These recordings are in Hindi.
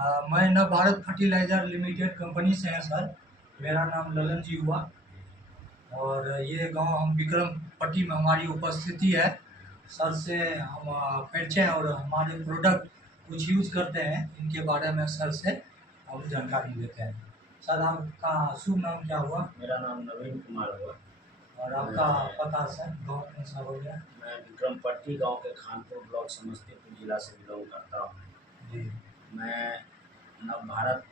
मैं नवभारत फर्टिलाइज़र लिमिटेड कंपनी से हैं सर। मेरा नाम ललन जी हुआ और ये गांव हम विक्रमपट्टी में हमारी उपस्थिति है। सर से हम परिचय और हमारे प्रोडक्ट कुछ यूज़ करते हैं, इनके बारे में सर से हम जानकारी लेते हैं। सर आपका शुभ नाम क्या हुआ? मेरा नाम नवीन कुमार हुआ। और आपका पता सर गाँव कौन सा हो गया? मैं विक्रमपट्टी गांव के खानपुर ब्लॉक समस्तीपुर जिला से बिलोंग करता हूँ। जी मैं नवभारत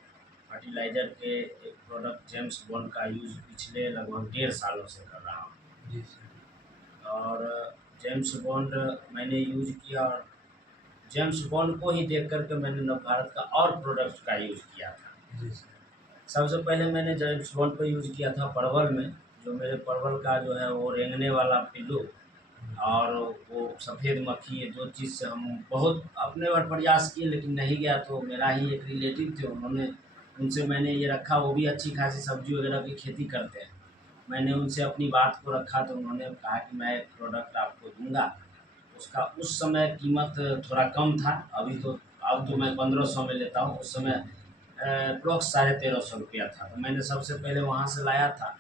फर्टिलाइज़र के एक प्रोडक्ट जेम्स बॉन्ड का यूज़ पिछले लगभग 1.5 सालों से कर रहा हूँ। जी सर। और जेम्स बॉन्ड मैंने यूज़ किया और जेम्स बॉन्ड को ही देख कर के मैंने नवभारत का और प्रोडक्ट का यूज़ किया था। जी सर। सबसे पहले मैंने जेम्स बॉन्ड को यूज़ किया था परवल में, जो मेरे परवल का जो है वो रेंगने वाला पिल्लू और वो सफ़ेद मक्खी, ये 2 चीज़ से हम बहुत अपने बार प्रयास किए लेकिन नहीं गया। तो मेरा ही एक रिलेटिव थे, उनसे मैंने ये रखा, वो भी अच्छी खासी सब्ज़ी वगैरह की खेती करते हैं। मैंने उनसे अपनी बात को रखा तो उन्होंने कहा कि मैं एक प्रोडक्ट आपको दूँगा। उसका उस समय कीमत थोड़ा कम था, अब तो मैं 1500 में लेता हूँ। उस समय अप्रॉक्स 1350 रुपया था। तो मैंने सबसे पहले वहाँ से लाया था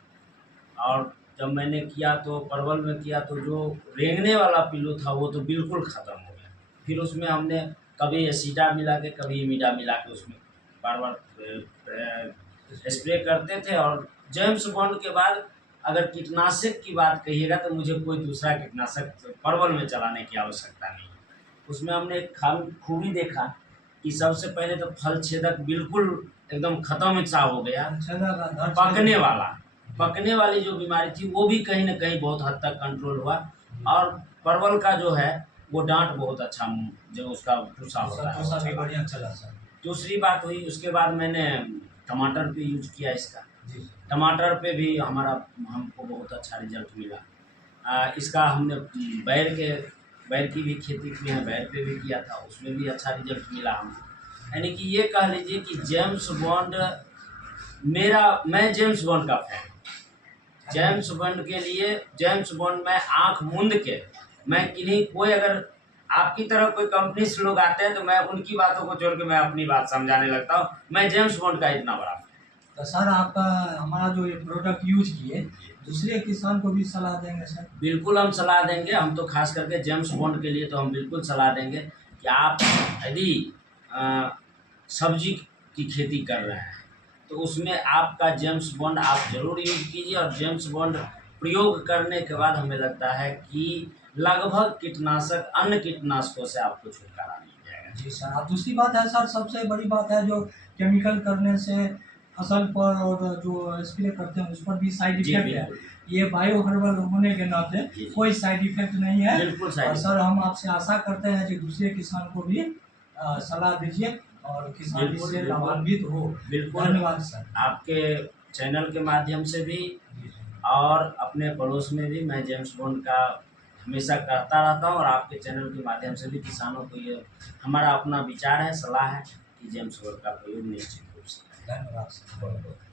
और जब मैंने किया तो परवल में किया तो जो रेंगने वाला पिल्लू था वो तो बिल्कुल ख़त्म हो गया। फिर उसमें हमने कभी एसिडा मिला के कभी इमिडा मिला के उसमें बार-बार स्प्रे करते थे। और जेम्स बॉन्ड के बाद अगर कीटनाशक की बात कहिएगा तो मुझे कोई दूसरा कीटनाशक परवल में चलाने की आवश्यकता नहीं है। उसमें हमने एक खूबी देखा कि सबसे पहले तो फल छेदक बिल्कुल एकदम ख़त्म सा हो गया। पकने वाली जो बीमारी थी वो भी कहीं न कहीं बहुत हद तक कंट्रोल हुआ। और परवल का जो है वो डाँट बहुत अच्छा जो उसका टुसा होता है भी बढ़िया चला सर। दूसरी बात हुई, उसके बाद मैंने टमाटर पे यूज़ किया इसका। जी टमाटर पे भी हमको बहुत अच्छा रिज़ल्ट मिला। इसका हमने बैर की भी खेती की है, बैर पे भी किया था, उसमें भी अच्छा रिज़ल्ट मिला हमको। यानी कि ये कह लीजिए कि मैं जेम्स बॉन्ड का फ़ैन हूँ। जेम्स बॉन्ड मैं आँख मूंद के मैं कोई अगर आपकी तरह कोई कंपनी से लोग आते हैं तो मैं उनकी बातों को छोड़ के मैं अपनी बात समझाने लगता हूँ। मैं जेम्स बॉन्ड का इतना बड़ा फ़ैन। तो सर आपका हमारा जो ये प्रोडक्ट यूज किए दूसरे किसान को भी सलाह देंगे सर? बिल्कुल हम सलाह देंगे। हम तो खास करके जेम्स बॉन्ड के लिए तो हम बिल्कुल सलाह देंगे कि आप यदि सब्जी की खेती कर रहे हैं तो उसमें आपका जेम्स बॉन्ड आप ज़रूर यूज़ कीजिए। और जेम्स बॉन्ड प्रयोग करने के बाद हमें लगता है कि लगभग अन्य कीटनाशकों से आपको छुटकारा मिल जाएगा। जी सर। और दूसरी बात है सर, सबसे बड़ी बात है जो केमिकल करने से फसल पर और जो स्प्रे करते हैं उस पर भी साइड इफेक्ट है। ये बायो हर्बल होने के नाते कोई साइड इफेक्ट नहीं है। बिल्कुल और सर हम आपसे आशा करते हैं कि दूसरे किसान को भी सलाह दीजिए और किसान इससे लाभान्वित हो। बिल्कुल धन्यवाद सर। आपके चैनल के माध्यम से भी और अपने पड़ोस में भी मैं जेम्स बॉन्ड का हमेशा कहता रहता हूँ। और आपके चैनल के माध्यम से भी किसानों को ये हमारा अपना विचार है, सलाह है कि जेम्स बॉन्ड का प्रयोग निश्चित रूप से। धन्यवाद सर।